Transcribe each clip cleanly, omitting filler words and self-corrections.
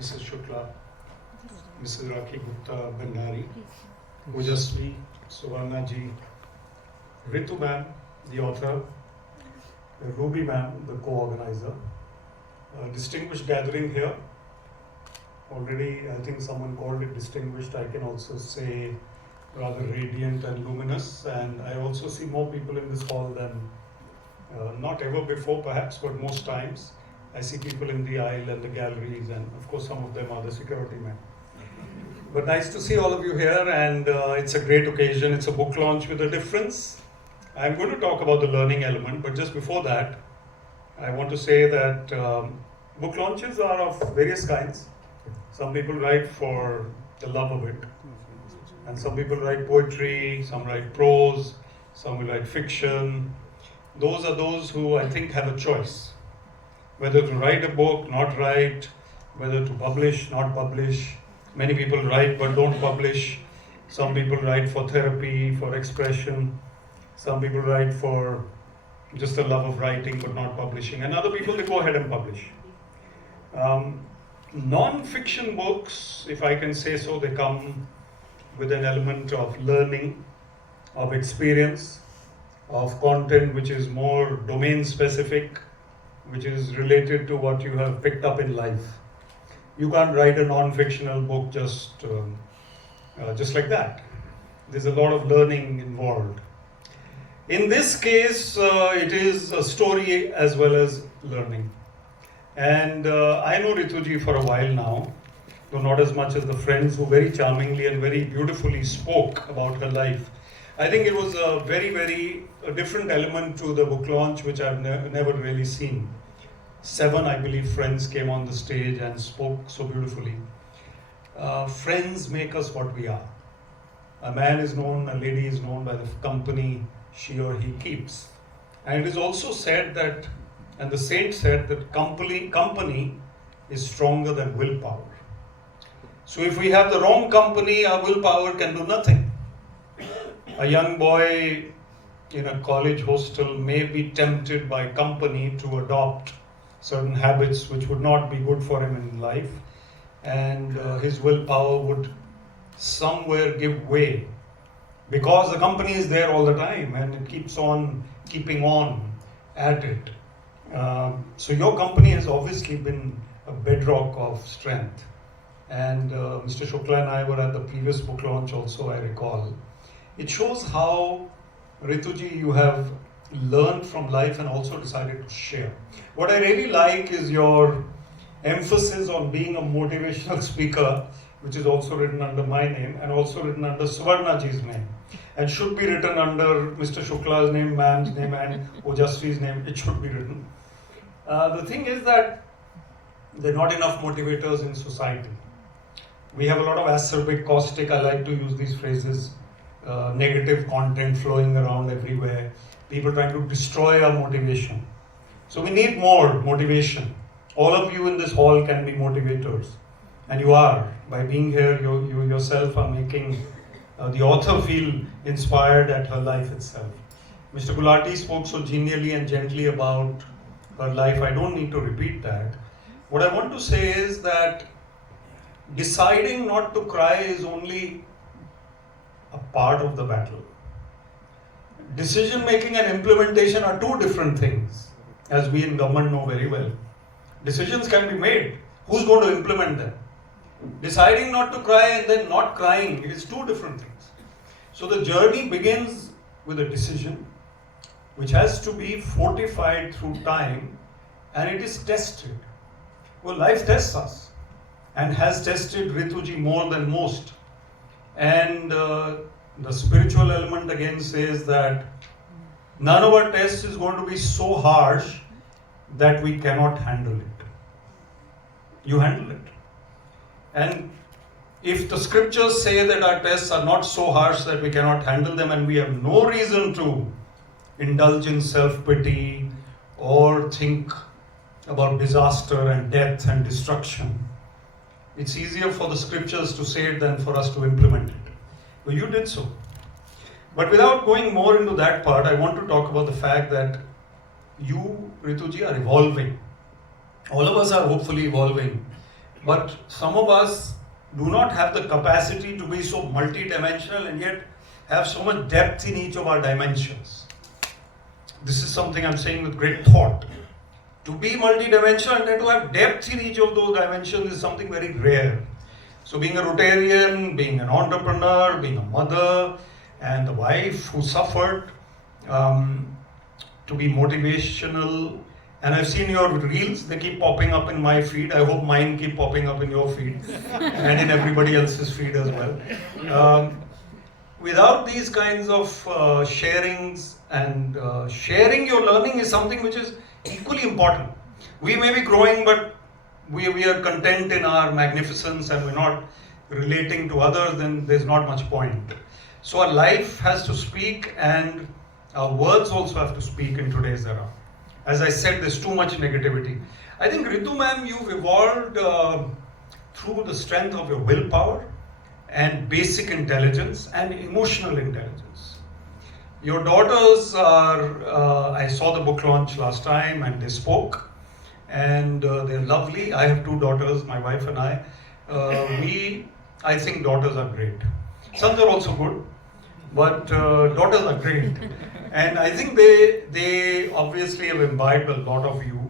Mrs. Shukla, Mrs. Rakhi Gupta Bhandari, Ojasvi, Suvarna ji, Ritu ma'am, the author, Ruby ma'am, the co-organizer. Distinguished gathering here. Already, I think someone called it distinguished. I can also say rather radiant and luminous. And I also see more people in this hall than not ever before, perhaps, but most times. I see people in the aisle and the galleries, and of course, some of them are the security men. But nice to see all of you here, and it's a great occasion. It's a book launch with a difference. I'm going to talk about the learning element, but just before that, I want to say that book launches are of various kinds. Some people write for the love of it, and some people write poetry, some write prose, some will write fiction. Those are those who I think have a choice, whether to write a book, not write, whether to publish, not publish. Many people write but don't publish. Some people write for therapy, for expression. Some people write for just the love of writing but not publishing. And other people, they go ahead and publish. Non-fiction books, if I can say so, they come with an element of learning, of experience, of content which is more domain specific, which is related to what you have picked up in life. You can't write a non-fictional book just like that. There's a lot of learning involved. In this case, it is a story as well as learning. And I know Rituji for a while now, though not as much as the friends who very charmingly and very beautifully spoke about her life. I think it was a very different element to the book launch, which I've never really seen. 7, I believe, friends came on the stage and spoke so beautifully. Friends make us what we are. A man is known, a lady is known by the company she or he keeps. And it is also said that, and the saint said that company is stronger than willpower. So if we have the wrong company, our willpower can do nothing. A young boy in a college hostel may be tempted by company to adopt certain habits which would not be good for him in life, and his willpower would somewhere give way because the company is there all the time and it keeps on keeping on at it. So your company has obviously been a bedrock of strength, and Mr. Shukla and I were at the previous book launch also, I recall. It shows how, Rituji, you have learned from life and also decided to share. What I really like is your emphasis on being a motivational speaker, which is also written under my name and also written under Suvarna ji's name, and should be written under Mr. Shukla's name, ma'am's name, and Ojasvi's name. It should be written. The thing is that there are not enough motivators in society. We have a lot of acerbic, caustic, I like to use these phrases, negative content flowing around everywhere. People trying to destroy our motivation. So we need more motivation. All of you in this hall can be motivators. And you are. By being here, you yourself are making the author feel inspired at her life itself. Mr. Gulati spoke so genially and gently about her life. I don't need to repeat that. What I want to say is that deciding not to cry is only a part of the battle. Decision making and implementation are two different things, as we in government know very well. Decisions can be made. Who's going to implement them? Deciding not to cry and then not crying, it is two different things. So the journey begins with a decision which has to be fortified through time, and it is tested. Well, life tests us and has tested Rituji more than most. And the spiritual element again says that none of our tests is going to be so harsh that we cannot handle it. You handle it. And if the scriptures say that our tests are not so harsh that we cannot handle them, and we have no reason to indulge in self-pity or think about disaster and death and destruction, it's easier for the scriptures to say it than for us to implement it. Well, you did so. But without going more into that part, I want to talk about the fact that you, Rituji, are evolving. All of us are hopefully evolving. But some of us do not have the capacity to be so multi-dimensional and yet have so much depth in each of our dimensions. This is something I'm saying with great thought. To be multi-dimensional and then to have depth in each of those dimensions is something very rare. So being a Rotarian, being an entrepreneur, being a mother, and the wife who suffered, to be motivational, and I've seen your reels, they keep popping up in my feed. I hope mine keep popping up in your feed and in everybody else's feed as well. Without these kinds of sharings and sharing your learning is something which is equally important. We may be growing, but we are content in our magnificence and we're not relating to others, then there's not much point. So our life has to speak and our words also have to speak in today's era. As I said, there's too much negativity. I think, Ritu ma'am, you've evolved through the strength of your willpower and basic intelligence and emotional intelligence. Your daughters are, I saw the book launch last time and they spoke. And they're lovely. I have 2 daughters, my wife and I. I think daughters are great. Sons are also good, but daughters are great. And I think they obviously have imbibed a lot of you.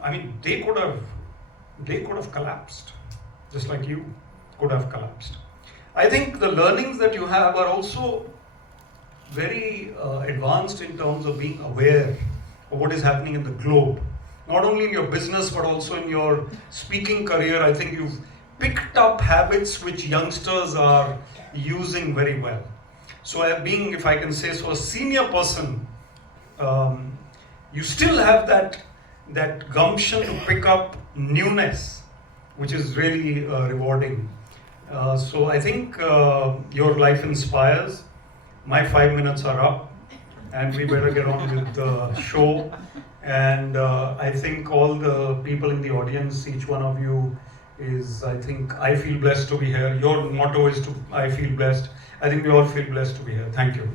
I mean, they could have collapsed, just like you could have collapsed. I think the learnings that you have are also very advanced in terms of being aware of what is happening in the globe. Not only in your business, but also in your speaking career. I think you've picked up habits which youngsters are using very well. So being, if I can say so, a senior person, you still have that gumption to pick up newness, which is really rewarding. So I think your life inspires. My 5 minutes are up and we better get on with the show. And I think all the people in the audience, each one of you is, I think, I feel blessed to be here. Your motto is to, I feel blessed. I think we all feel blessed to be here. Thank you.